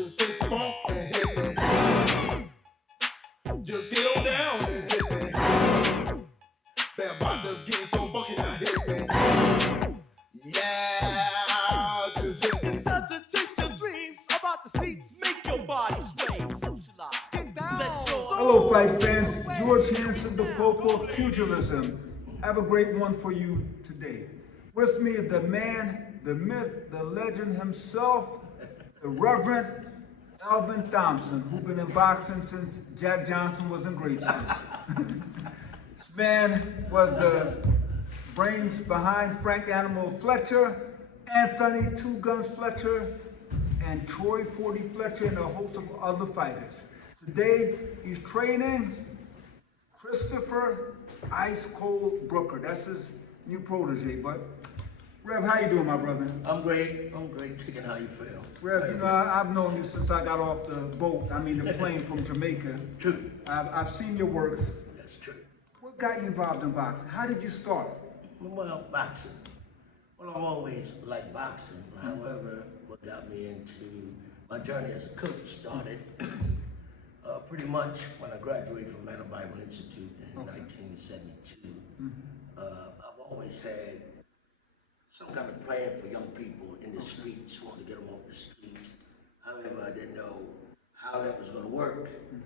Just twist the funk and hit me. Just get on down and hit me. That bot just getting so funky now, hit me. Yeah, just hit me. It's time to chase your dreams about the seats. Make your body sway. Socialize. Get down. Hello, fight fans. George Hansen, the Pope of Pugilism. Have a great one for you today. With me, the man, the myth, the legend himself, the Reverend Elvin Thompson, who's been in boxing since Jack Johnson was in grade school. This man was the brains behind Frank Animal Fletcher, Anthony Two Guns Fletcher, and Troy 40 Fletcher, and a host of other fighters. Today, he's training Christopher Ice Cold Brooker. That's his new protege. But Rev, how you doing, my brother? I'm great. Chicken, how you feel? Rev, you know, I've known you since I got off the the plane from Jamaica. True. I've seen your works. That's true. What got you involved in boxing? How did you start? Well, boxing. Well, I've always liked boxing. However, what got me into my journey as a coach started pretty much when I graduated from Manor Bible Institute in 1972. I've always had some kind of plan for young people in the streets, wanted to get them off the streets. However, I didn't know how that was going to work. And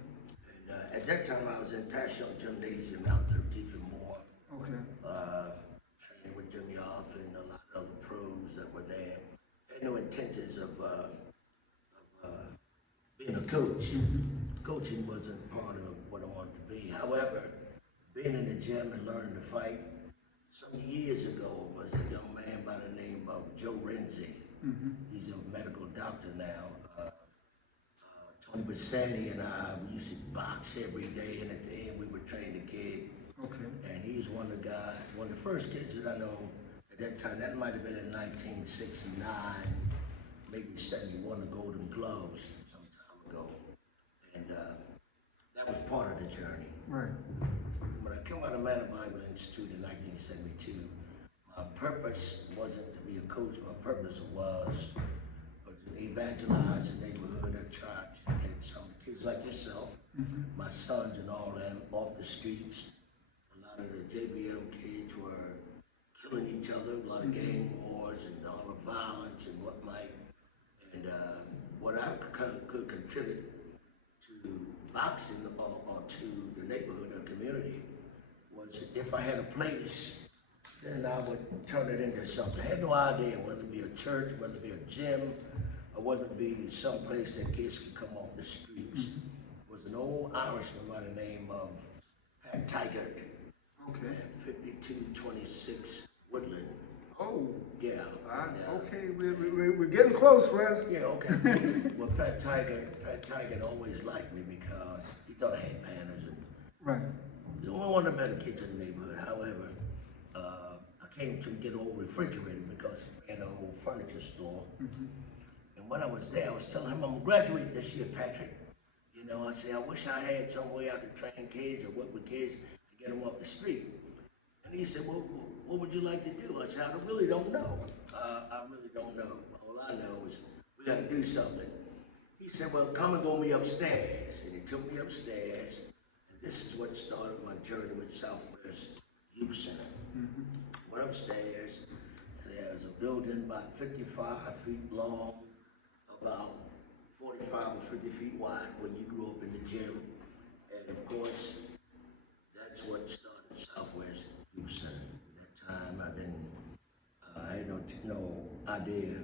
at that time, I was in Passion Gymnasium out there, Deep and Moore. Training with Jimmy Off and a lot of other pros that were there. Had no intentions of being a coach. Coaching wasn't part of what I wanted to be. However, being in the gym and learning to fight, some years ago was a young man by the name of Joe Renzi. He's a medical doctor now. Tony Bassani and I, we used to box every day, and at the end we would train the kid. And he's one of the guys, one of the first kids that I know at that time. That might have been in 1969, maybe 71, the Golden Gloves some time ago. And that was part of the journey. Right. When I came out of Manor Bible Institute in 1972, my purpose wasn't to be a coach. My purpose was to evangelize the neighborhood. I tried to get some kids like yourself, my sons and all them, off the streets. A lot of the JBM kids were killing each other, a lot of gang wars and all the violence and what might. And what I could contribute to boxing or to the neighborhood or community was if I had a place, then I would turn it into something. I had no idea whether it be a church, whether it be a gym, or whether it be some place that kids could come off the streets. It was an old Irishman by the name of Pat Tigert. 5226 Woodland. Oh. Yeah. Okay, we're getting close, Rev. Yeah, okay. Well, Pat Tigert always liked me because he thought I had manners. And right. He was one of the better kids in the neighborhood. However, I came to get an old refrigerator because he ran an old furniture store. And when I was there, I was telling him, I'm going to graduate this year, Patrick. You know, I said, I wish I had some way out to train kids or work with kids to get them off the street. And he said, well, what would you like to do? I said, I really don't know. I really don't know. All I know is we got to do something. He said, well, come and go me upstairs. And he took me upstairs. And this is what started my journey with Southwest Youth Center. Went upstairs, and there's a building about 55 feet long, about 45 or 50 feet wide when you grew up in the gym. And of course, that's what started Southwest Youth Center. At that time, I had no idea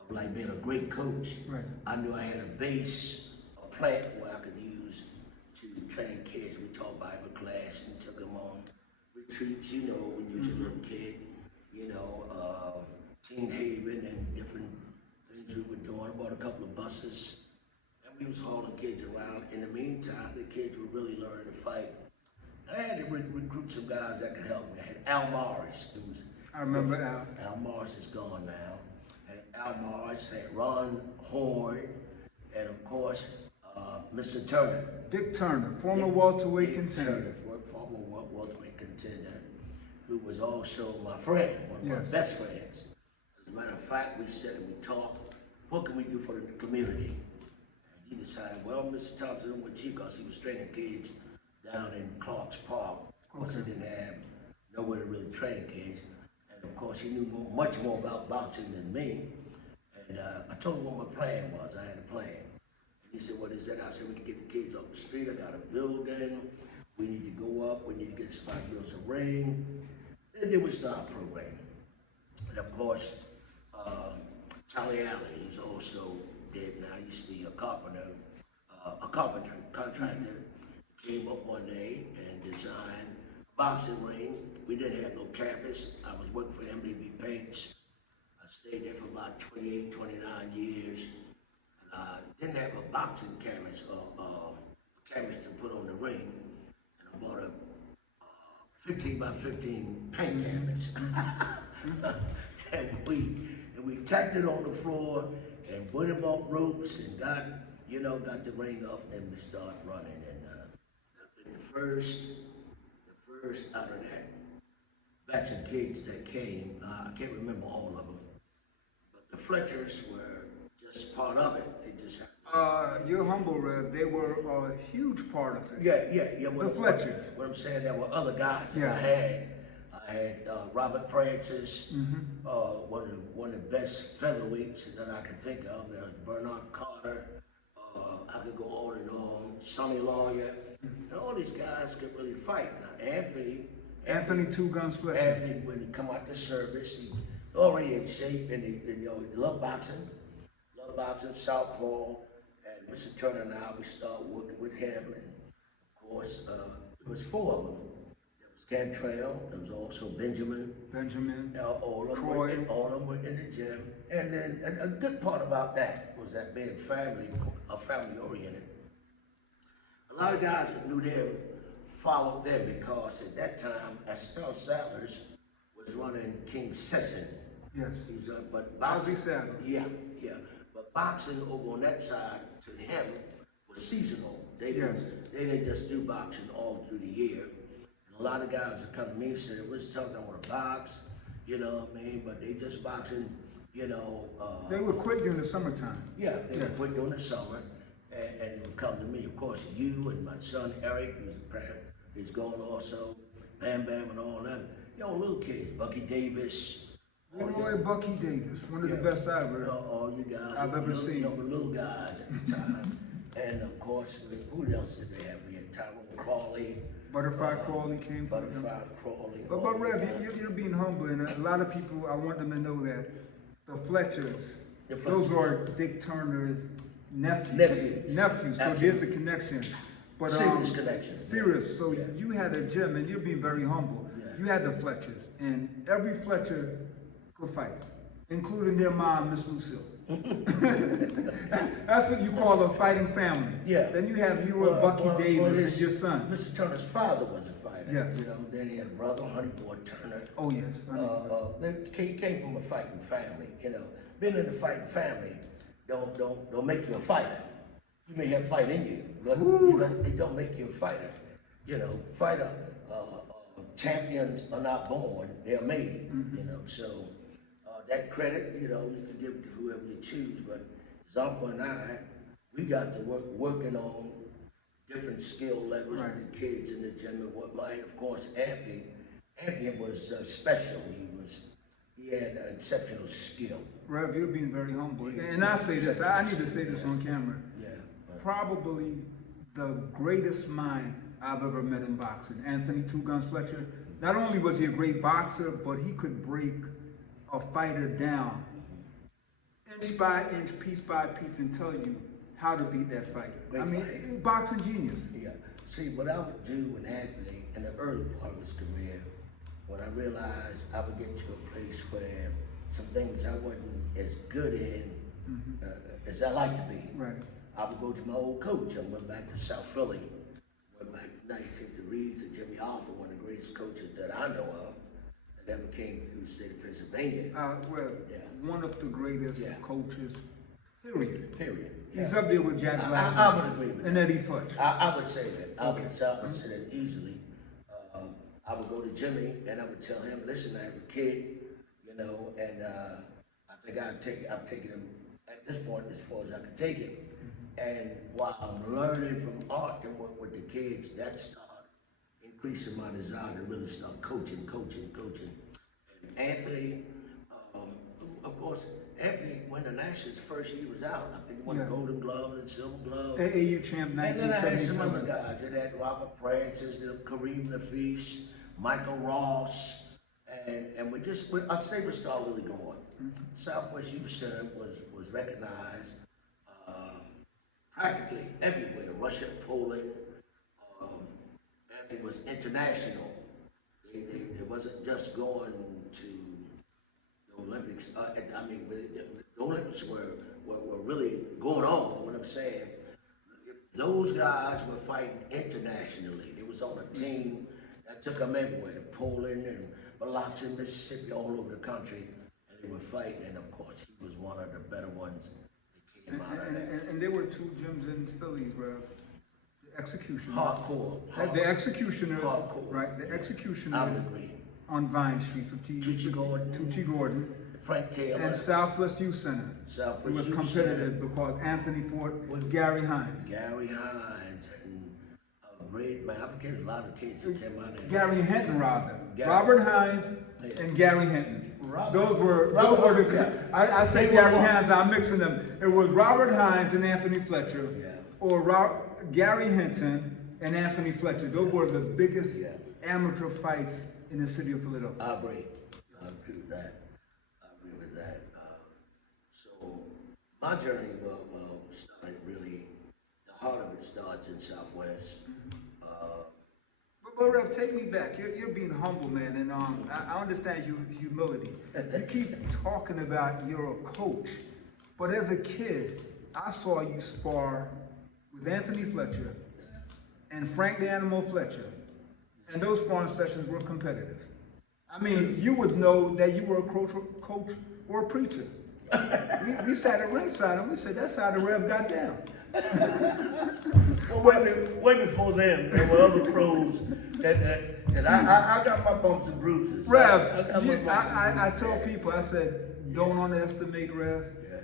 of like being a great coach. Right. I knew I had a base, a plant where I could use to train kids. We taught Bible class and took them on retreats, you know, when you was a little kid, you know, Teen Haven and different things we were doing. I bought a couple of buses and we was hauling kids around. In the meantime, the kids were really learning to fight. I had to recruit some guys that could help me. I had Al Morris, who was... I remember Al. Al Morris is gone now. I had Al Morris, had Ron Horn, and of course, Mr. Turner. Dick Turner, former welterweight contender. Former welterweight contender, who was also my friend, one of my best friends. As a matter of fact, we said and we talked, what can we do for the community? he decided, well, Mr. Thompson, I'm with you, because he was training kids down in Clark's Park. Of course, he didn't have nowhere to really train kids. And of course, he knew much more about boxing than me. And I told him what my plan was. I had a plan. And he said, what is that? I said, we can get the kids off the street. I got a building. We need to go up. We need to get somebody to build some ring. And then we start programming. And of course, Charlie Alley, he's also dead now. He used to be a carpenter, contractor. He came up one day and designed a boxing ring. We didn't have no canvas. I was working for MBB Paints. I stayed there for about 28, 29 years. And I didn't have a boxing canvas or canvas to put on the ring. And I bought a 15 by 15 paint canvas. and we tacked it on the floor and put him on ropes and got the ring up, and we started running. And I think the first out of that batch of kids that came, I can't remember all of them, but the Fletchers were just part of it. They just You're humble, Rev. They were a huge part of it. yeah. The Fletchers. What I'm saying, there were other guys that Yeah. I had Robert Francis, one of the best featherweights that I could think of. There was Bernard Carter. I could go on and on. Sonny Lawyer, and all these guys could really fight. Now Anthony Two Guns Fletcher. Anthony, when he come out the service, he already in shape, and he loved boxing, southpaw. And Mr. Turner and I, we started working with him, and of course, it was 4 of them. There was Cantrell, there was also Benjamin, all of them were in the gym. And then a good part about that was that being family oriented. A lot of guys that knew them followed them, because at that time, Estelle Sadler's was running King Sesson. Yes. But boxing, Sadler. Yeah. But boxing over on that side to him was seasonal. They didn't just do boxing all through the year. And a lot of guys would come to me and say, "What's something I want to box?" You know what I mean? But they just boxing. They would quit during the summertime. Yeah, they would quit during the summer, and would come to me. Of course, you and my son Eric, who's a parent, he's gone also. Bam Bam and all them. Little kids. Bucky Davis. Leroy Bucky Davis, one of the best I've ever seen. The little guys at the time. And of course, who else did they have? We had Tyrone Crawley. Butterfly Crawley came from them. Butterfly Crawley. But Rev, you're being humble, and a lot of people, I want them to know that the Fletchers, those are Dick Turner's nephews. So there's the connection. But, serious connection. Serious. So you had a gym, and you're being very humble. Yeah. You had the Fletchers, and every Fletcher could fight, including their mom, Miss Lucille. That's what you call a fighting family. Yeah. Then you have Leroy Bucky Davis, and your son. Mr. Turner's father was a fighter. Yes. Then he had a brother, Honey Boy Turner. Oh yes. He came from a fighting family. Being in a fighting family don't make you a fighter. You may have fight in you, but it don't make you a fighter. Champions are not born; they're made. So that credit, you can give it to whoever you choose. But Zonko and I, we got to working on different skill levels with the kids in the gym and whatnot. Of course, Anthony was special. He had exceptional skill. Rev, you're being very humble. And I say this, I need to say this on camera. Yeah. Probably the greatest mind I've ever met in boxing, Anthony Two Guns Fletcher. Not only was he a great boxer, but he could break a fighter down inch by inch, piece by piece, and tell you how to beat that fight. Boxing genius. Yeah. See, what I would do with Anthony in the early part of his career, when I realized I would get to a place where some things I wasn't as good in as I like to be. Right. I would go to my old coach. I went back to South Philly. Went back to 19th to Reeves and Jimmy Arthur, one of the greatest coaches that I know of that ever came through the state of Pennsylvania. One of the greatest coaches, period. Yeah. He's up there with Jack Black. I would agree with and that. Eddie Futch. I would say that. I would say that easily. I would go to Jimmy and I would tell him, listen, I have a kid, and I think I've taken him at this point as far as I could take him. And while I'm learning from art to work with the kids, that started increasing my desire to really start coaching. And Anthony, of course, Anthony, when the Nationals first year was out, I think he won the Golden Glove and Silver Glove. AAU champ And then I had some 1977. other guys. I had Robert Francis, Kareem Nafis, Michael Ross, and our Sabre started really going. Southwest Youth Center was recognized practically everywhere. Russia, Poland. Anthony was international. It wasn't just going to the Olympics. The Olympics were really going on. What I'm saying, those guys were fighting internationally. They was on a team that took them everywhere, to Poland and Biloxi, Mississippi, all over the country, and they were fighting. And of course, he was one of the better ones that came out of that. And there were two gyms in Philly, Rev. The Executioners. Hardcore. The Executioners. Hardcore. Right. The I Executioners would agree. on Vine Street, Tucci Gordon. Frank Taylor. And Southwest Youth Center. Southwest It was Youth competitive because Anthony fought with Gary Hines. Gary Hines and great man. I forget a lot of kids that came out of there. Gary Hinton, rather. Gary. Robert Hines and Gary Hinton. Those were the. I say Gary Hines. I'm mixing them. It was Robert Hines and Anthony Fletcher, or Gary Hinton and Anthony Fletcher. Those were the biggest amateur fights in the city of Philadelphia. I agree with that. So my journey started really. The heart of it starts in Southwest. But Rev, take me back. You're being humble, man, and I understand your humility. You keep talking about you're a coach, but as a kid, I saw you spar with Anthony Fletcher and Frank the Animal Fletcher, and those sparring sessions were competitive. I mean, you would know that you were a coach or a preacher. we sat at ringside and we said, that's how the Rev got down. Well, way before them, there were other pros that I got my bumps and bruises. Rev, I tell people, I said, don't underestimate Rev. Yeah.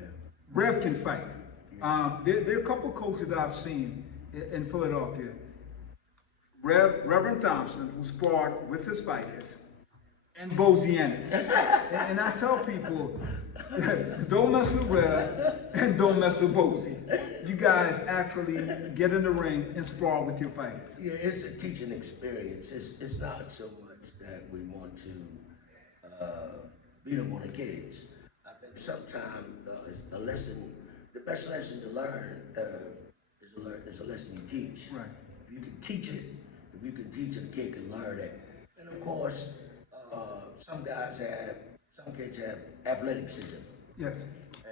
Rev can fight. There are a couple coaches I've seen in Philadelphia. Reverend Thompson, who sparred with his fighters, and Bozianis. and I tell people, don't mess with Rev and don't mess with Bozy. You guys actually get in the ring and spar with your fighters. Yeah, it's a teaching experience. It's not so much that we want to beat up on the kids. I think sometimes it's a lesson. The best lesson to learn is a lesson you teach. Right. If you can teach it, the kid can learn it. And of course, some kids have athleticism. Yes.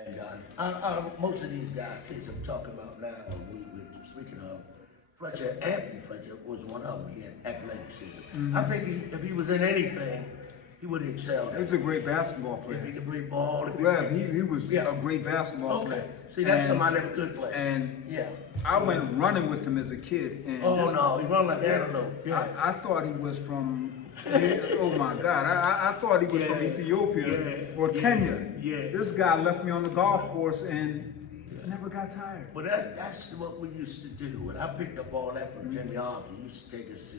And out of most of these guys, kids I'm talking about now, we're speaking of, Anthony Fletcher was one of them. He had athleticism. I think if he was in anything, he would excel. He was a great basketball player. If he could play ball. Rev, he was a great basketball player. See, that's somebody I never could play. And I went running with him as a kid. And no, he run like an antelope. I thought he was from, oh my God, I thought he was from Ethiopia or Kenya. Yeah. This guy left me on the golf course and never got tired. Well, that's what we used to do. When I picked up all that from Jimmy Arthur, he used to take us to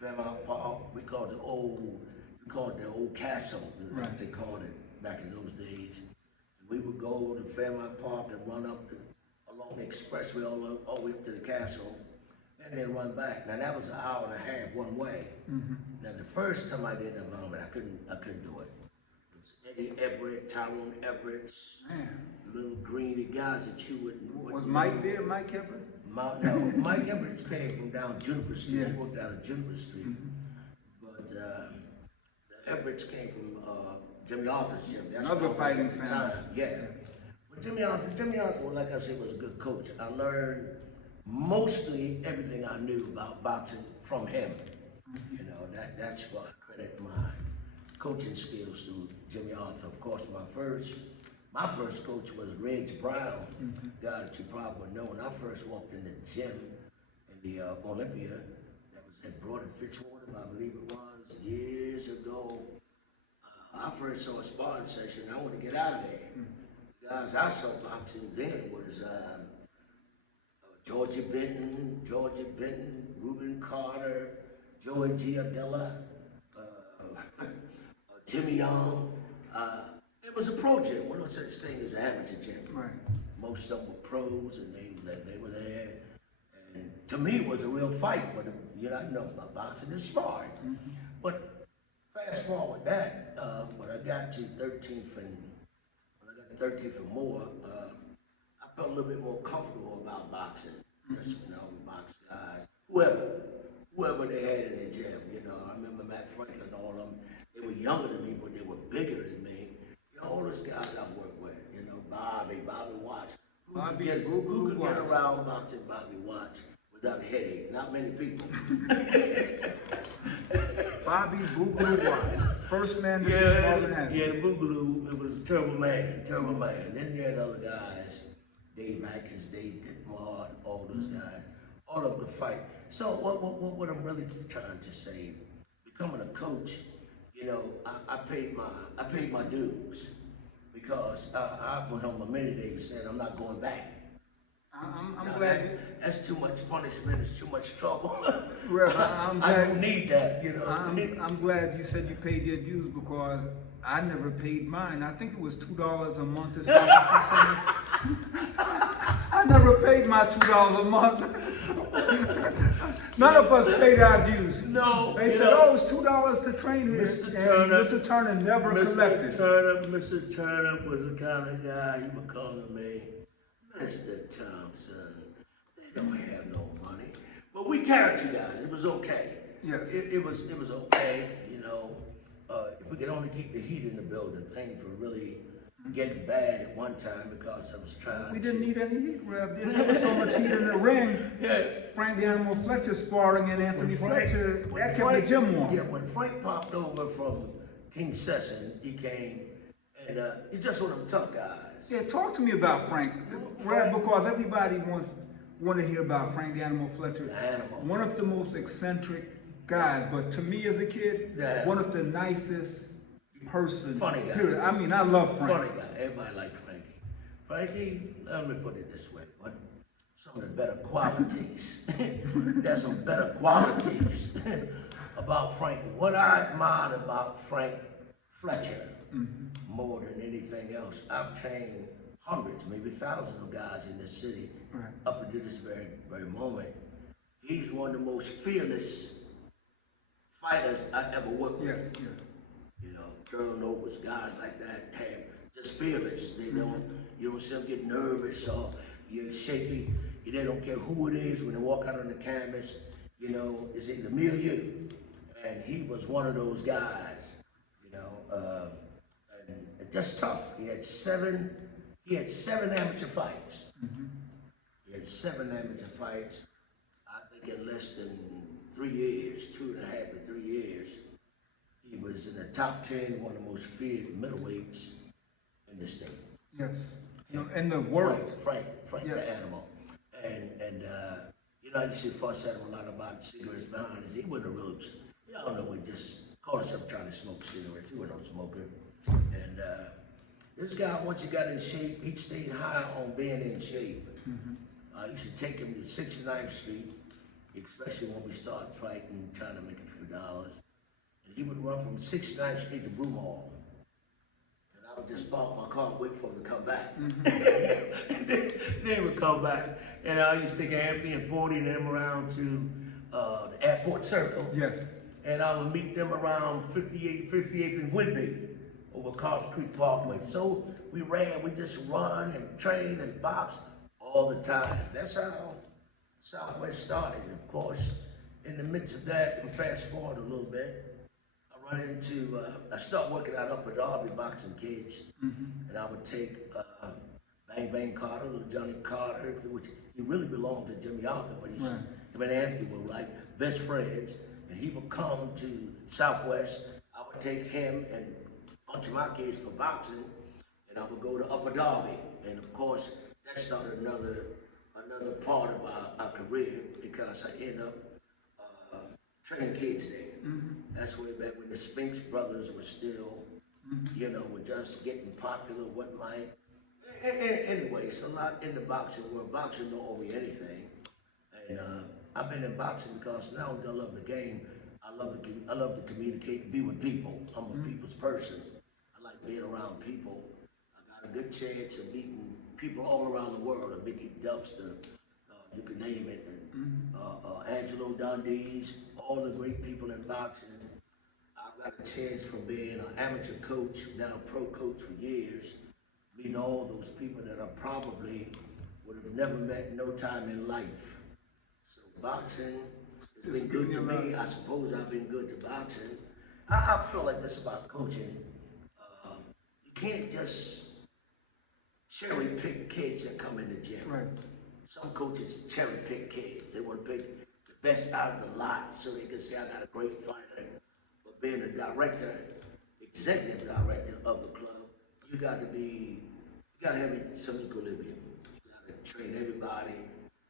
Fairmount Park. We called it the old castle, like they called it back in those days. And we would go to Fairmount Park and run up along the expressway all the way up to the castle, and then run back. Now that was an hour and a half one way. Now the first time I did that moment, I couldn't do it. It was Eddie Everett, Tyrone Everett, little greeny guys that you wouldn't. Was Mike there, Mike Everett? No, Mike Everett came from down Juniper Street. He worked out of Juniper Street. But the Everetts came from Jimmy Arthur's gym. That's another fighting family. Yeah. But Jimmy Arthur, well, like I said, was a good coach. I learned mostly everything I knew about boxing from him. You know, that's why I credit my coaching skills to Jimmy Arthur. Of course, my first coach was Riggs Brown, guy that you probably would know. When I first walked in the gym in the Olympia, that was at Broad and Fitzwater, I believe it was, years ago. I first saw a sparring session. I wanted to get out of there. The guys I saw boxing then was Georgia Benton, Reuben Carter, Joey Giardella, Jimmy Young. It was a pro gym. There was no such thing as an amateur gym. Right. Most of them were pros, and they were there. And to me, it was a real fight. But I know my boxing is smart. But fast forward that, when I got to 13th and 13th and more, I felt a little bit more comfortable about boxing. Just we box guys, whoever they had in the gym. I remember Matt Franklin, all of them. They were younger than me, but they were bigger than me. All those guys I've worked with. Bobby Watts. Who could get around boxing Bobby Watts without a headache? Not many people. Bobby Boogaloo Watts, first man to beat Marvin Hagler. Yeah, the Boogaloo, it was a terrible man. Then you had other guys, Dave Atkins, Dave Dittmar, all those guys, all of them to fight. So what I'm really trying to say, becoming a coach, I paid my dues because I went home a minute and said I'm not going back. I'm glad. That's too much punishment. It's too much trouble. Well, I don't need that, I'm glad you said you paid your dues because I never paid mine. I think it was $2 a month or something. I never paid my $2 a month. None of us paid our dues. No. They said, oh, it's $2 to train here. Mr. Turner never collected. Mr. Turner was the kind of guy, he would come to me, Mr. Thompson, they don't have no money. But we carried you guys. It was okay. Yes. It was okay, if we could only keep the heat in the building, things were really getting bad at one time because I was trying. We didn't need any heat, Rev. There was so much heat in the ring. Yeah. Frank the Animal Fletcher sparring and Anthony Fletcher, that kept the gym warm. Yeah, when Frank popped over from King Session, he came, and he's just one of them tough guys. Yeah, talk to me about Frank, Rev, because everybody want to hear about Frank the Animal Fletcher. The Animal. One of the most eccentric guys, but to me as a kid, one of the nicest person. Funny guy. Period. I mean, I love Frank. Funny guy. Everybody liked Frankie. Frankie, let me put it this way, but some of the better qualities. There's some better qualities about Frank. What I admired about Frank Fletcher more than anything else, I've trained hundreds, maybe thousands of guys in this city up until this very moment. He's one of the most fearless fighters I ever worked with. Yes. Turnovers, guys like that have just fearless. They don't, you don't see them get nervous or you're shaky. They don't care who it is when they walk out on the canvas. It's either me or you. And he was one of those guys. And just tough. He had seven amateur fights. He had 7 amateur fights. I think in less than 3 years, 2.5 to 3 years. He was in the top 10, one of the most feared middleweights in the state. Yes. In the world. Frank Yes. the Animal. And I used to fuss at him a lot about cigarettes behind us. He wasn't a real, I don't know, we just called himself trying to smoke cigarettes. He wasn't no smoker. And this guy, once he got in shape, he stayed high on being in shape. I used to take him to 69th Street, especially when we started fighting, trying to make a few dollars. He would run from 69th Street to Broomhall. And I would just park my car and wait for him to come back. Then he would come back. And I used to take Anthony and 40 and them around to the airport circle. Yes. And I would meet them around 58th and Whitby over Carves Creek Parkway. So we just run and train and box all the time. That's how Southwest started. And of course, in the midst of that, and fast forward a little bit, I started working out Upper Darby boxing cage, and I would take Bang Bang Carter, little Johnny Carter, which he really belonged to Jimmy Arthur, but him and Anthony were like best friends, and he would come to Southwest. I would take him and a bunch of my kids for boxing, and I would go to Upper Darby, and of course that started another part of our career because I ended up training kids there. That's way back when the Spinks brothers were still, were just getting popular, what might. Anyway, it's a lot in the boxing world. Boxing don't owe me anything, and I've been in boxing because not only do I love the game, I love to communicate and be with people. I'm a people's person. I like being around people. I got a good chance of meeting people all around the world. Mickey Dubster, you can name it, Angelo Dundee's, all the great people in boxing. I've got a chance from being an amateur coach, now a pro coach for years, meeting all those people that I probably would have never met no time in life. So boxing has been good to me. I suppose I've been good to boxing. I feel like this about coaching. You can't just cherry pick kids that come in the gym. Right. Some coaches cherry pick kids. They want to pick the best out of the lot so they can say, I got a great fighter. But being a director, executive director of the club, you got to have some equilibrium. You got to train everybody,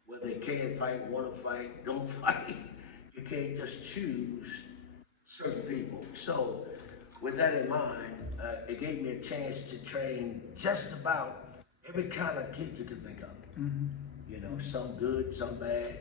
whether they can fight, want to fight, don't fight. You can't just choose certain people. So with that in mind, it gave me a chance to train just about every kind of kid you could think of. You know, some good, some bad.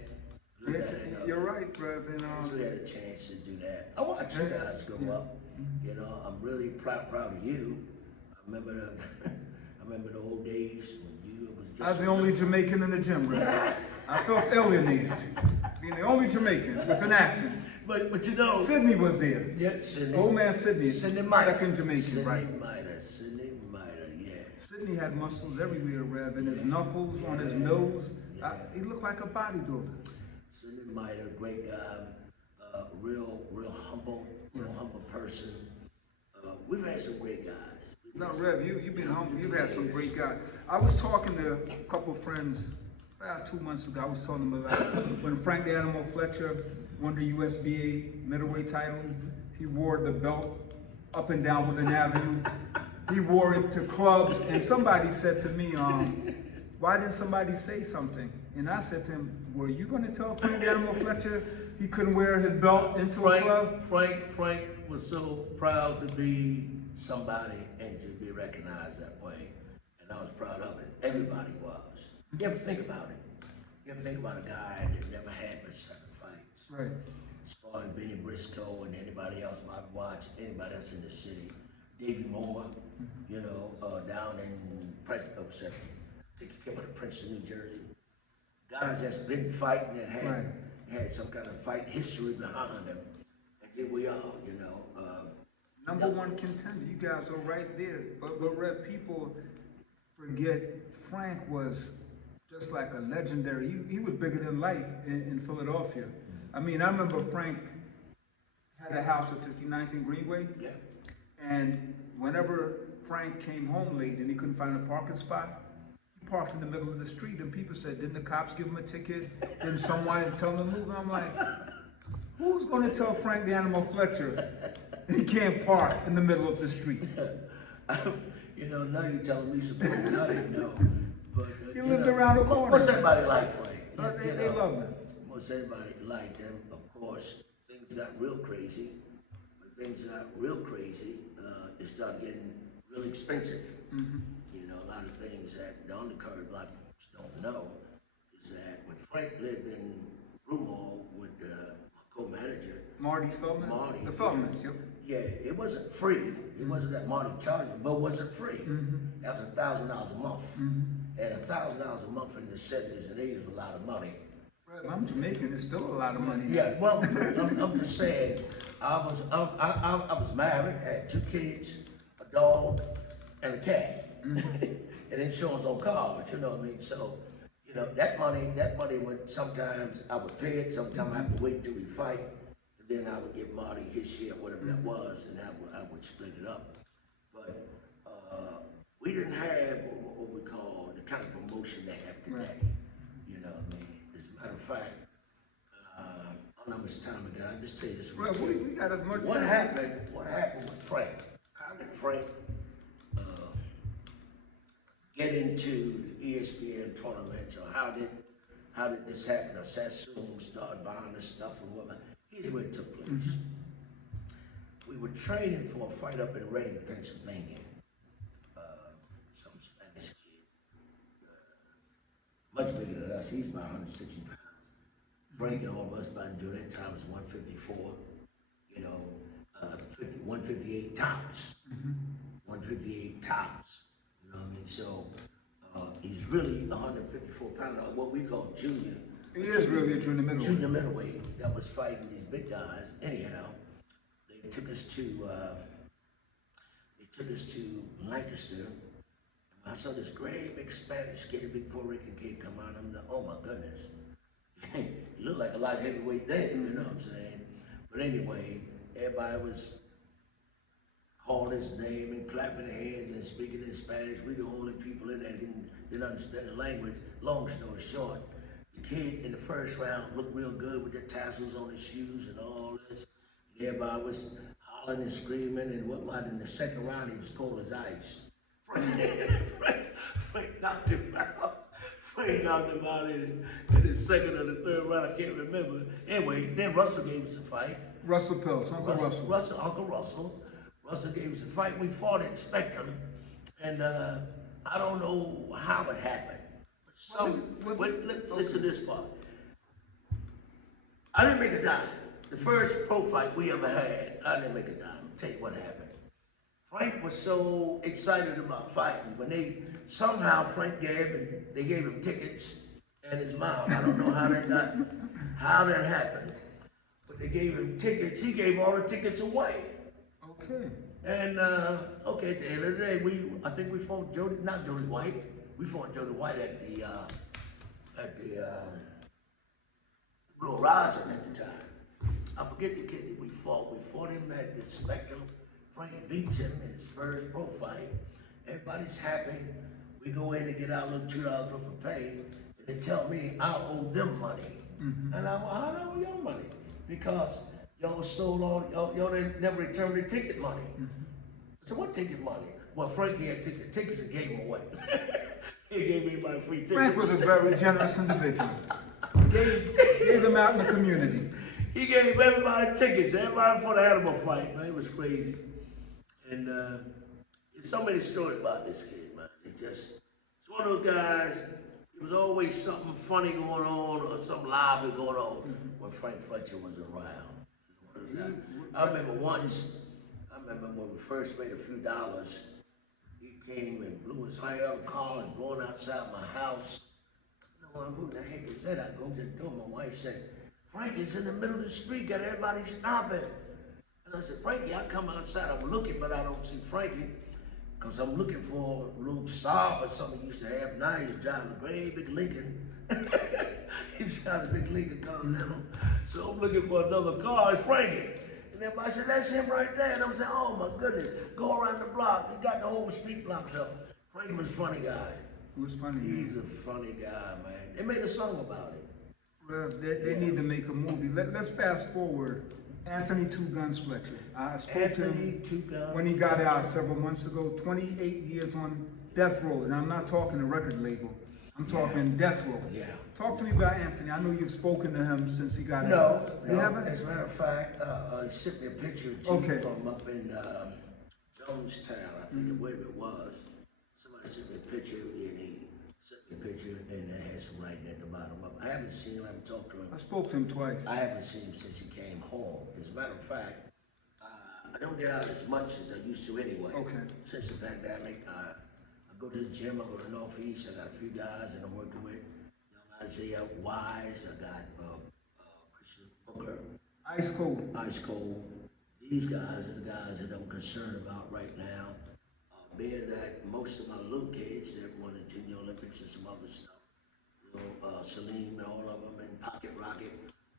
Good, bad, and You're right, Rev. so we had a chance to do that. I watched you guys go up. You know, I'm really proud of you. I remember the old days when you was just. I was the only Jamaican in the gym, Rev. I felt alienated, being the only Jamaican with an accent. But you know. Sydney was there. Yeah, Sydney. Old man Sydney. Sydney Miter. Second Jamaican, Sydney right? Miter, Sydney Miter, yeah. Sydney had muscles everywhere, Rev, in his knuckles, on his nose. He looked like a bodybuilder. Sydney Miter, great guy, real humble person. We've had some great guys. No, Rev, you've been humble. You've had some great guys. I was talking to a couple of friends about 2 months ago. I was telling them about when Frank the Animal Fletcher won the USBA middleweight title. He wore the belt up and down Woodland Avenue. He wore it to clubs, and somebody said to me, why didn't somebody say something? And I said to him, were you going to tell Frank the Animal Fletcher he couldn't wear his belt into a club? Frank was so proud to be somebody and to be recognized that way, and I was proud of it. Everybody was. You ever think about it? You ever think about a guy that never had but 7 fights? Right. As far as Benny Briscoe and anybody else might watch, anybody else in the city. David Moore, you know, down in Princeton, I think he came out of Princeton, New Jersey. Guys that's been fighting that had some kind of fight history behind them. And here we are, you know. Number one contender. You guys are right there. But Rev, people forget Frank was just like a legendary. He was bigger than life in Philadelphia. I mean, I remember Frank had a house at 59th and Greenway. Yeah. And whenever Frank came home late and he couldn't find a parking spot, he parked in the middle of the street, and people said, didn't the cops give him a ticket? Didn't someone tell him to move? And I'm like, who's going to tell Frank the Animal Fletcher he can't park in the middle of the street? You know, now you're telling me something I didn't know. But He lived around the corner. What's everybody like Frank? They love him. Most everybody liked him. Of course, things got real crazy. When things got real crazy, it started getting really expensive. You know, a lot of things that the undercurrent black folks don't know is that when Frank lived in Broomall with my co-manager, Marty Feldman? Marty. The Feldmans, yep. Yeah, it wasn't free. It wasn't that Marty charged me, but it wasn't free. That was $1,000 a month. And $1,000 a month in the 70s and 80s was a lot of money. Right, I'm Jamaican. It's still a lot of money. Yeah, well, I'm just saying, I was married, had 2 kids, a dog, and a cat, and insurance on cars. You know what I mean? So, you know, that money would sometimes I would pay it, sometimes I have to wait until we fight, and then I would give Marty his share, whatever that was, and I would split it up. But we didn't have what we call the kind of promotion they have today. Right. You know what I mean? As a matter of fact, I don't know how much time we got. I'll just tell you this. Well, we got as much What time. happened with Frank? How did Frank get into the ESPN tournaments, or how did this happen? Or Sassoon started buying this stuff and whatnot. Here's where it took place. We were training for a fight up in Reading, Pennsylvania. Some Spanish kid much bigger than us. He's about 160 pounds. Frank and all of us by during that time was 154, you know, 158 tops. 158 tops. You know what I mean? So he's really 154 pounds, what we call junior. He is really a junior middleweight. Junior middleweight that was fighting these big guys. Anyhow, they took us to Lancaster. I saw this great big Spanish kid, big Puerto Rican kid come out. I'm like, oh my goodness. He looked like a light heavyweight then, you know what I'm saying? But anyway, everybody was calling his name and clapping their hands and speaking in Spanish. We the only people in there that didn't understand the language. Long story short, the kid in the first round looked real good with the tassels on his shoes and all this. And everybody was hollering and screaming and whatnot. In the second round, he was cold as ice. Frank knocked him out. Frank knocked him out in the second or the third round. I can't remember. Anyway, then Russell gave us a fight. Russell Peltz, Uncle Russell. Uncle Russell. Russell gave us a fight. We fought at Spectrum, and I don't know how it happened. Listen to this part. I didn't make a dime. The first pro fight we ever had, I didn't make a dime. I'll tell you what happened. Frank was so excited about fighting when they gave him tickets and his mom. I don't know how that happened, but they gave him tickets. He gave all the tickets away. Okay. And at the end of the day, I think we fought Jody White. We fought Jody White at the Real Rising at the time. I forget the kid that we fought. We fought him at the Spectrum. Frank beats him in his first pro fight. Everybody's happy. We go in to get our little $2 worth of pay, and they tell me I owe them money. And I go, how do I owe y'all money? Because y'all sold all, y'all didn't never returned the ticket money. So what ticket money? Well, Frankie had tickets and gave them away. He gave everybody free tickets. Frank was a very generous individual. Gave them out in the community. He gave everybody tickets, everybody for the animal fight, man. It was crazy. And there's so many stories about this kid, man. It's one of those guys, there was always something funny going on or something lively going on when Frank Fletcher was around. I remember when we first made a few dollars, he came and blew his hair out, cars blowing outside my house. I don't know who the heck is that? I go to the door, my wife said, Frank is in the middle of the street, got everybody stopping. And I said, Frankie, I come outside, I'm looking, but I don't see Frankie, because I'm looking for a little Saab or something he used to have. Now he's driving a great big Lincoln. He's driving a big Lincoln Continental. So I'm looking for another car, it's Frankie. And everybody said, that's him right there. And I'm saying, oh my goodness, go around the block. He got the whole street blocked up. Frankie was a funny guy. He was funny. He's a funny guy, man. They made a song about it. Well, they need to make a movie. Let's fast forward. Anthony Two Guns Fletcher. I spoke to him when he got out several months ago. 28 years on death row, and I'm not talking a record label. I'm talking death row. Yeah. Talk to me about Anthony. I know you've spoken to him since he got out. No. You haven't? As a matter of fact, he sent me a picture too from up in Jonestown, I think where it was. Somebody sent me a picture, and he sent me a picture, and it had some writing at the bottom of it. I haven't seen him, I haven't talked to him. I spoke to him twice. I haven't seen him since he came home. As a matter of fact, I don't get out as much as I used to anyway. Okay. Since the pandemic, I go to the gym, I go to Northeast, I got a few guys that I'm working with. Young Isaiah Wise, I got Christian Booker. Ice Cold. Ice Cold. These guys are the guys that I'm concerned about right now. Being that most of my little kids, they're won the Junior Olympics and some other stuff. You know, Salim and all of them, and Pocket Rocket,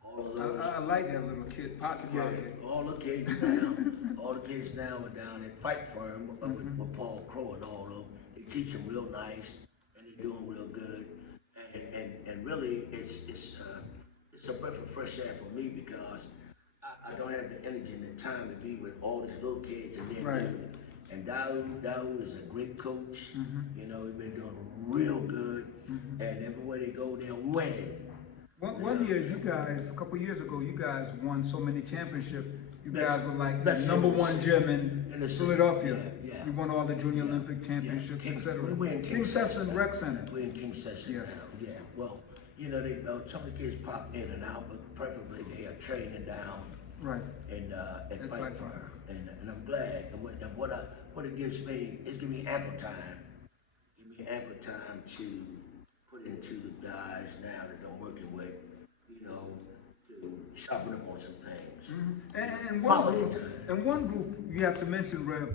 all of those. I like that little kid, Pocket Rocket. All the kids now, all the kids now are down at Fight Firm with Paul Crow and all of them. They teach them real nice, and they're doing real good. And really, it's a breath of fresh air for me because I don't have the energy and the time to be with all these little kids and their dude. And Dawu is a great coach. You know, he's been doing real good. And everywhere they go, they're winning. One year, you guys, a couple years ago, you guys won so many championships. You guys were like the Best number gym in the one city. gym in the city. Philadelphia. Yeah. Yeah. We won all the Junior Yeah. Olympic championships, King- etc. we're in King Session now. Rec Center. We're in King Session Yes. now. Yeah. Well, you know, some of the kids pop in and out, but preferably they are training down Right. and That's fight right. for her. And I'm glad. And what it gives me is give me ample time. Give me ample time to put into the guys now that I'm working with, you know, to sharpen up on some things. And Quality time. one group you have to mention, Rev,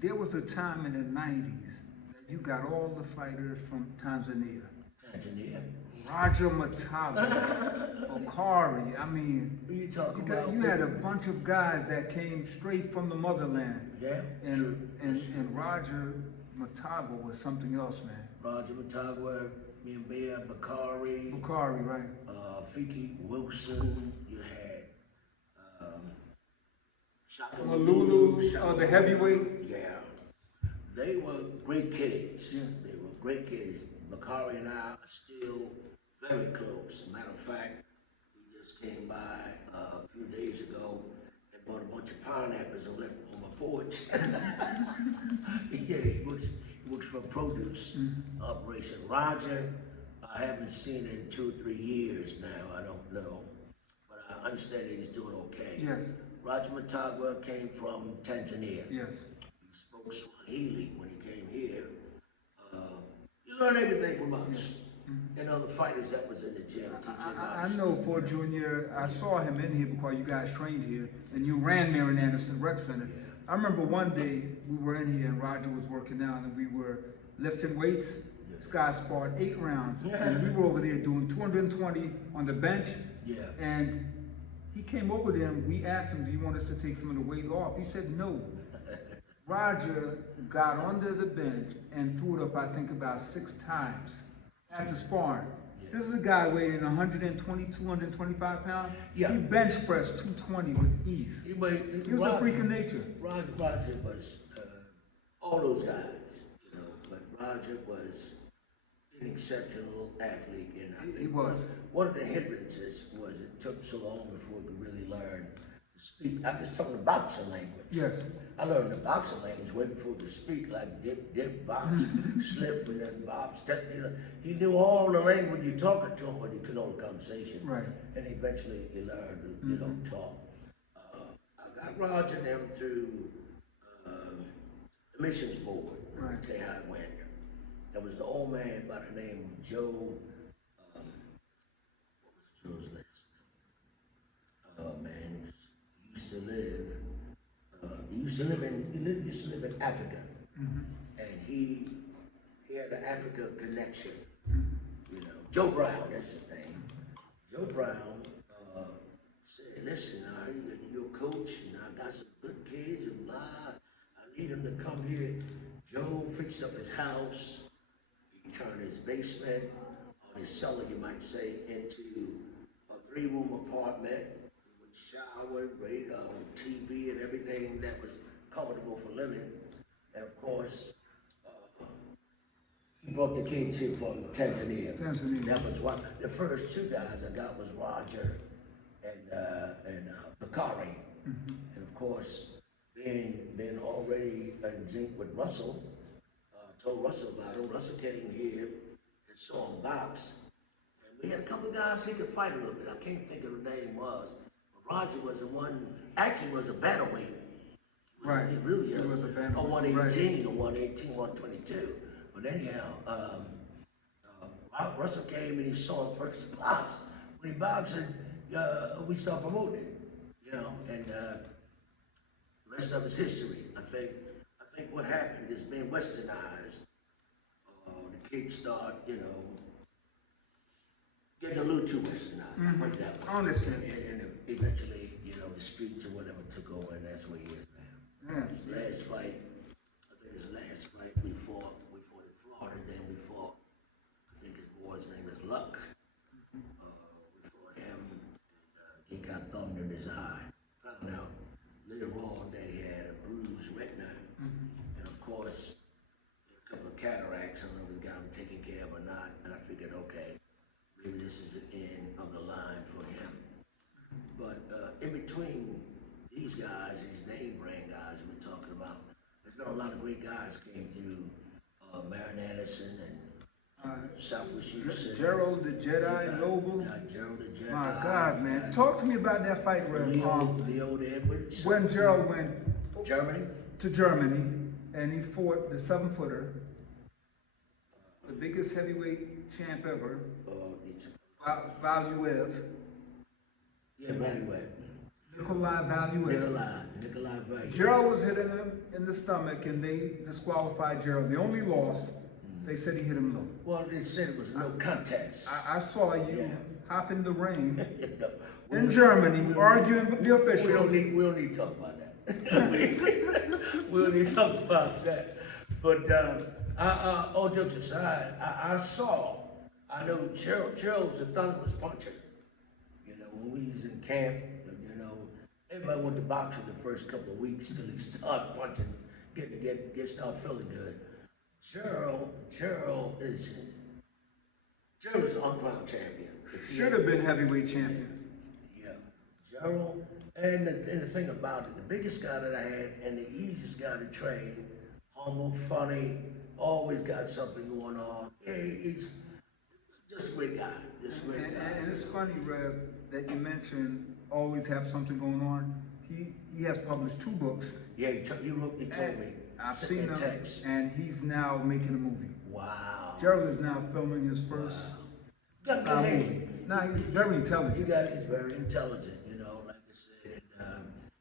there was a time in the 90s that you got all the fighters from Tanzania. Tanzania. Roger Matala, Okari, I mean, Who you talking about? you had a bunch of guys that came straight from the motherland. Yeah. And Roger Matagwa was something else, man. Roger Matagwa, Miambea Bakari, Okari, right? Fiki Wilson. You had Shaka Malulu, the heavyweight. Yeah, they were great kids. Yeah. They were great kids. Bakari and I are still very close. Matter of fact, he just came by a few days ago and bought a bunch of pineapples and left them on my porch. Yeah, he works for a produce operation. Roger, I haven't seen in 2 or 3 years now. I don't know, but I understand that he's doing okay. Yes. Roger Matagwa came from Tanzania. Yes. He spoke Swahili when he came here. You learn everything from us. You know, the fighters that was in the gym teaching I us. know for Junior, I saw him in here because you guys trained here, and you ran Marion Anderson Rec Center. I remember one day we were in here and Roger was working out and we were lifting weights. This guy sparred 8 rounds, and we were over there doing 220 on the bench. Yeah. And he came over there and we asked him, do you want us to take some of the weight off? He said no. Roger got under the bench and threw it up, I think, about 6 times after sparring. Yeah. This is a guy weighing 120, 225 pounds. Yeah. He bench pressed 220 with ease. He was a freak of nature. Roger was all those guys, you know, but Roger was an exceptional athlete, and I think He was. one of the hindrances was it took so long before we could really learn to speak. I'm just talking the boxing language. Yes. I learned the boxing language way before we could speak, like dip, box, slip, and then bob, step. You know, he knew all the language you're talking to him, but he couldn't hold a conversation. Right. And eventually he learned to, you know, talk. I got Roger and them through the missions board. Right. I'll tell you how it went. There was the old man by the name of Joe. What was Joe's last name? Oh man, he used to live. He used to live in Africa, and he had an Africa connection. You know, Joe Brown, that's his name. Joe Brown said, "Listen, you're a coach, and I got some good kids, and blah. I need them to come here." Joe fixed up his house. He turned his basement, or his cellar, you might say, into a 3-room apartment. Shower, radio, TV, and everything that was comfortable for living. And of course, he brought the kids here from Tanzania. That was one. The first 2 guys I got was Roger and Bakari. And of course, being already in zinc with Russell, told Russell about it. Russell came here and saw him box. And we had a couple of guys he could fight a little bit. I can't think of the name was. Roger was the one, actually was a bantamweight. Right. He really He was a bantamweight. a 118, a 118, 122. But anyhow, Russell came and he saw him first box. When he boxed, we started promoting it, you know, and the rest of it's history. I think what happened is being westernized. The kids start, you know, getting a little too westernized. Put it that way. I understand. And eventually, you know, the streets or whatever took over, and that's where he is now. Yeah. His last fight, I think his last fight, we fought in Florida, then we fought, I think his boy's name is Luck. We fought him, and he got thumbed in his eye. Found out later on that he had a bruised retina, and of course, he had a couple of cataracts. I don't know if we got him taken care of or not, and I figured, okay, maybe this is the end of the line for him. But in between these guys, these name brand guys we're talking about, there's been a lot of great guys came through, Marion Anderson and Southwest Houston. Gerald the Jedi Noble. Gerald the Jedi. My God, man. Talk to me about that fight, Rev. Leo Edwards. When Gerald went Germany. to Germany and he fought the 7-footer, the biggest heavyweight champ ever, Valuev. Yeah, Valuev. Nikolai Valuev. Nikolai Valuev. Gerald was hitting him in the stomach and they disqualified Gerald. The only loss, they said he hit him low. Well, they said it was no contest. I saw you hop in the ring No, in Germany arguing with the officials. we don't need to talk about that. we don't need to talk about that. But all jokes aside, I know Gerald's a thunderous puncher. You know, when we was in camp, you know, everybody went to boxing the first couple of weeks till he started punching, start feeling good. Gerald is an uncrowned champion. Should have been heavyweight champion. Yeah, Gerald, and the thing about it, the biggest guy that I had and the easiest guy to train, humble, funny, always got something going on. Yeah, he's just a great guy. And it's funny, Rev, that you mentioned always have something going on. He has published 2 books. Yeah, he told me. I've seen them, and he's now making a movie. Wow. Gerald is now filming his first movie. Now he's very intelligent. He's very intelligent, you know, like I said.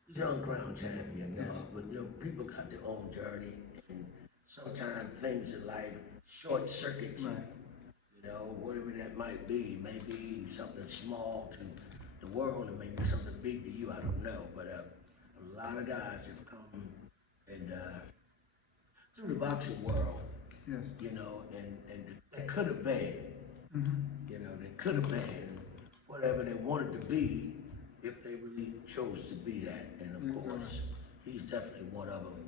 He's an uncrowned champion, you know, but you know, people got their own journey, and sometimes things in life short circuit you. Right. You know, whatever that might be, maybe something small to the world, and maybe something big to you. I don't know, but a lot of guys have come and through the boxing world, Yes. you know, and they could have been, you know, they could have been whatever they wanted to be if they really chose to be that. And of course, he's definitely one of them.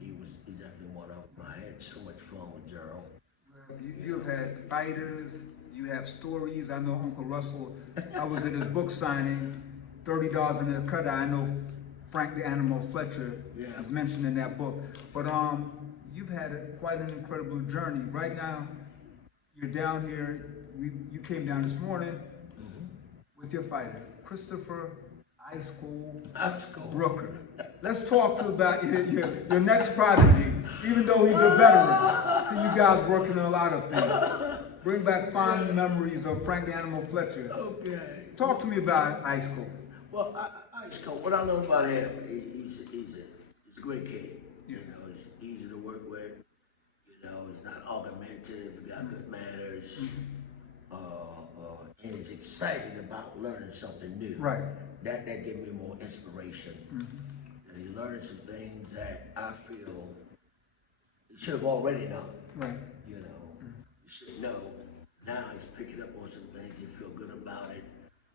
He's definitely one of them. I had so much fun with Gerald. You've had fighters, you have stories. I know Uncle Russell, I was at his book signing, $30 in a cut. I know Frank the Animal Fletcher is mentioned in that book. But you've had quite an incredible journey. Right now, you're down here. You came down this morning with your fighter, Christopher Ice Cold Brooker. Let's talk about your next prodigy, even though he's a veteran. See you guys working on a lot of things. Bring back fond memories of Frank the Animal Fletcher. Okay. Talk to me about Ice Cold. Well, Ice Cold, what I know about him, he's a great kid. You know, he's easy to work with. You know, he's not argumentative. He got good manners. And he's excited about learning something new. Right. That gave me more inspiration. And he learned some things that I feel he should have already known. Right. You know, you should know. Now he's picking up on some things. He feel good about it.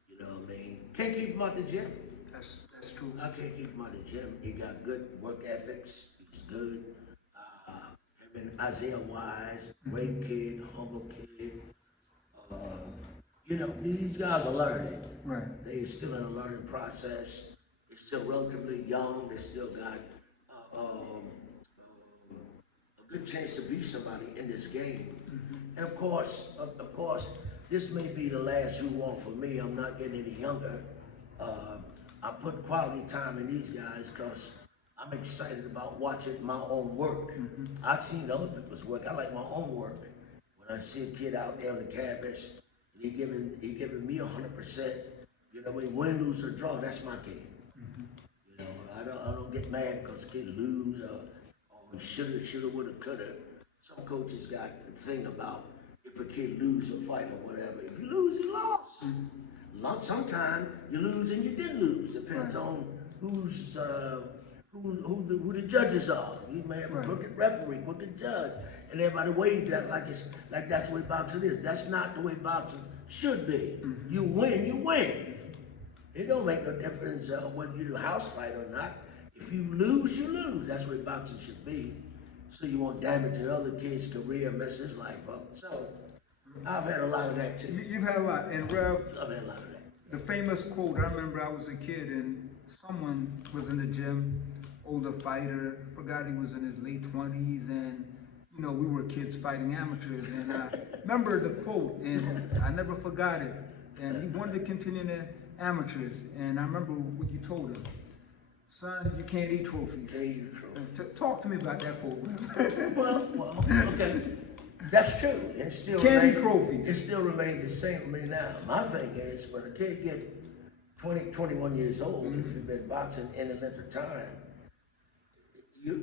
You know what I mean? Can't keep him out the gym. That's true. I can't keep him out the gym. He got good work ethics. He's good. Him and Isaiah Wise, great kid, humble kid. You know, these guys are learning. Right. They're still in a learning process. They're still relatively young. They still got a good chance to be somebody in this game. And of course, this may be the last U1 for me. I'm not getting any younger. I put quality time in these guys because I'm excited about watching my own work. I've seen other people's work. I like my own work. When I see a kid out there on the canvas, he giving me 100%. You know, when win, lose, or draw, that's my game. You know, I don't get mad because the kid lose or he shoulda, woulda, coulda. Some coaches got a thing about if a kid lose a fight or whatever. If you lose, you lost. Sometimes you lose and you didn't lose. Depends on who the judges are. You may have a crooked referee, crooked judge, and everybody waves that like that's the way boxing is. That's not the way boxing should be. You win, you win. It don't make no difference whether you do a house fight or not. If you lose, you lose. That's the way boxing should be. So you won't damage the other kid's career, mess his life up. So I've had a lot of that too. You've had a lot, and Rev, I've had a lot of that. The famous quote, I remember I was a kid and someone was in the gym, older fighter, forgot he was in his late 20s, and you know, we were kids fighting amateurs, and I remember the quote, and I never forgot it. And he wanted to continue in the amateurs, and I remember what you told him. Son, you can't eat trophies. Can't eat a trophy. Talk to me about that quote. Well, okay. That's true. It still Can't eat remains, trophies. It still remains the same for me now. My thing is, when a kid get 20, 21 years old, if you've been boxing any length of time, you're a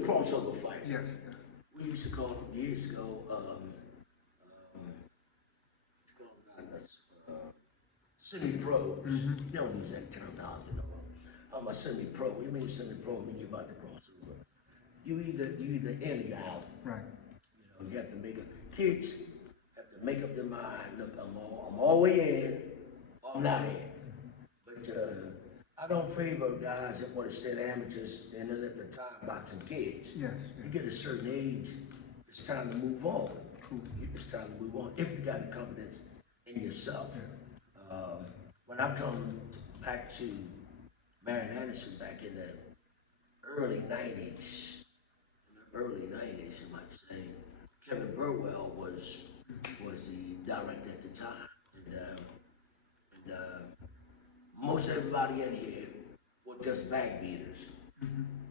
crossover fighter. Yes, yes. We used to call them years ago, semi-pros. They don't use that terminology no more. I'm a semi-pro. What do you mean semi-pro? When you're about to cross over. You either in or you're out. Right. You know, you have to make up. Kids have to make up their mind. Look, I'm all the way in, or I'm not in. But I don't favor guys that want to stay amateurs and then let the time boxing kids. Yes. You get a certain age, it's time to move on. True. It's time to move on if you got the confidence in yourself. Yeah. When I come back to Marion Anderson back in the early 90s, you might say, Kevin Burwell was the director at the time, and most everybody in here were just bag beaters.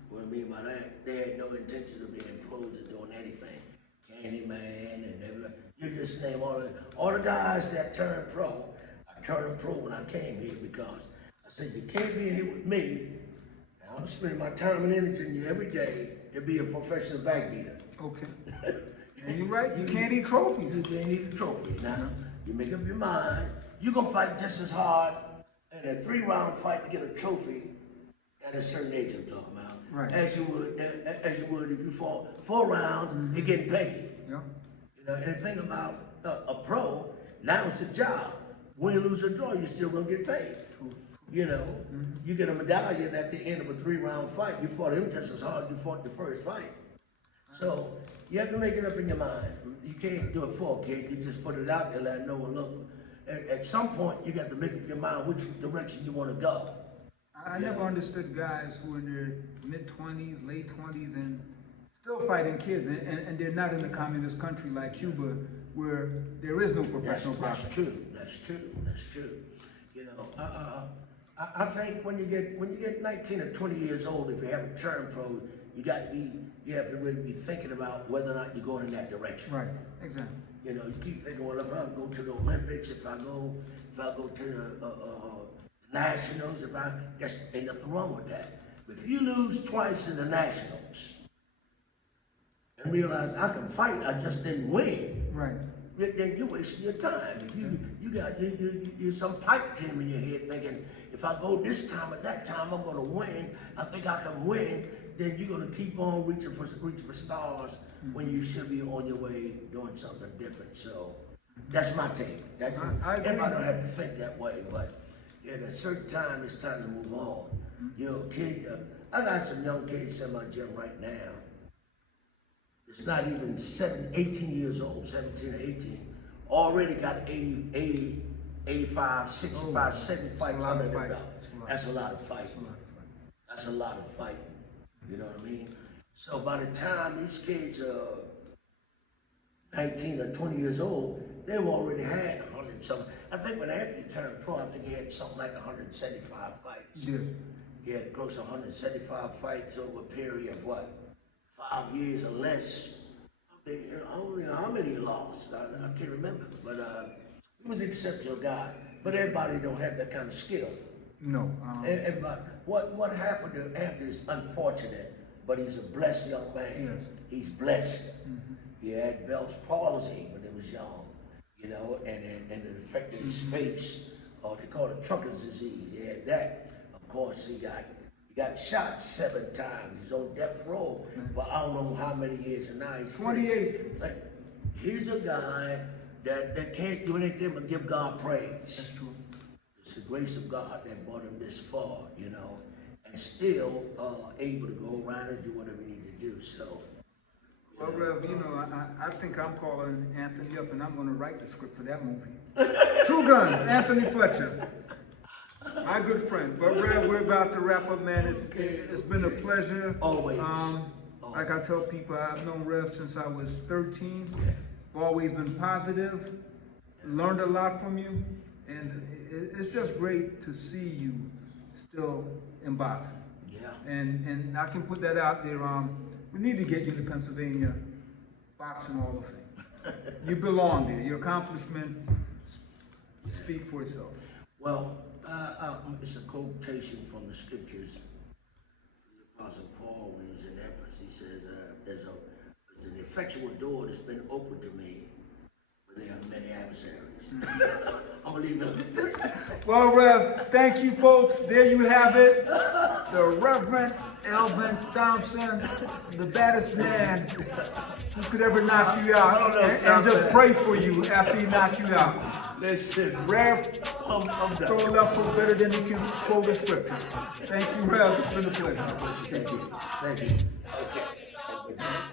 What I mean by that, they had no intentions of being pros or doing anything. Candyman and everything. You just name all the guys that turned pro. I turned pro when I came here because I said, you can't be in here with me. I'm spending my time and energy in you every day to be a professional bag beater. Okay. And you're right, you can't eat trophies. You can't eat a trophy. Now, you make up your mind, you're gonna fight just as hard in a 3-round fight to get a trophy at a certain age I'm talking about. Right. As you would if you fought 4 rounds, you're getting paid. Yeah. You know, and the thing about a pro, now it's a job. Win, lose, or draw, you're still gonna get paid. True. You know, you get a medallion at the end of a 3-round fight. You fought him just as hard as you fought the first fight. So you have to make it up in your mind. You can't do it for a kid. You just put it out there, let them know, well, look, at some point you got to make up your mind which direction you want to go. I never understood guys who are in their mid-20s, late 20s, and still fighting kids, and they're not in a communist country like Cuba, where there is no professional boxing. That's true. You know, I think when you get 19 or 20 years old, if you haven't turned pro, you have to really be thinking about whether or not you're going in that direction. Right, exactly. You know, you keep thinking, well, if I go to the Olympics, if I go to the Nationals, there's ain't nothing wrong with that. But if you lose twice in the Nationals and realize I can fight, I just didn't win. Right. Then you're wasting your time. If you some pipe dream in your head thinking, if I go this time or that time, I'm gonna win. I think I can win. Then you're gonna keep on reaching for stars when you should be on your way doing something different. So that's my take. I agree. Everybody don't have to think that way, but at a certain time, it's time to move on. You know, kid, I got some young kids in my gym right now. It's not even 18 years old, 17 or 18, already got 80, 85, 65, 70 fights under their belt. That's a lot of fighting. That's a lot of fighting. You know what I mean? So by the time these kids are 19 or 20 years old, they've already had 100 something. I think when Anthony turned pro, I think he had something like 175 fights. Yeah. He had close to 175 fights over a period of what? 5 years or less. I think, I don't know how many he lost. I can't remember. But he was an exceptional guy. But everybody don't have that kind of skill. No. Everybody, what happened to Anthony is unfortunate, but he's a blessed young man. Yes. He's blessed. He had Bell's palsy when he was young, you know, and it affected his face. Or they call it Trunker's disease. He had that. Of course, he got shot 7 times. He's on death row for I don't know how many years, and now he's 28. Like, he's a guy that can't do anything but give God praise. That's true. It's the grace of God that brought him this far, you know, and still able to go around and do whatever he need to do. So, Well, Rev, you know, I think I'm calling Anthony up and I'm going to write the script for that movie. Two Guns, Anthony Fletcher. My good friend. But Rev, we're about to wrap up, man. It's been a pleasure. Always. Like I tell people, I've known Rev since I was 13. Always been positive. Learned a lot from you. And it's just great to see you still in boxing. Yeah. And I can put that out there. We need to get you to Pennsylvania Boxing Hall of Fame. You belong there. Your accomplishments speak for itself. Well, it's a quotation from the scriptures. The Apostle Paul, when he was in Ephesus, he says, there's an effectual door that's been opened to me, but there are many adversaries. I'm going to leave it at that. Well, Rev, thank you, folks. There you have it. The Reverend Elvin Thompson, the baddest man who could ever knock you out, and just pray for you after he knock you out. Listen, Rev, I'm done. throw it up for better than he can quote a scripture. Thank you, Rev. It's been a pleasure. Thank you. Thank you. Okay.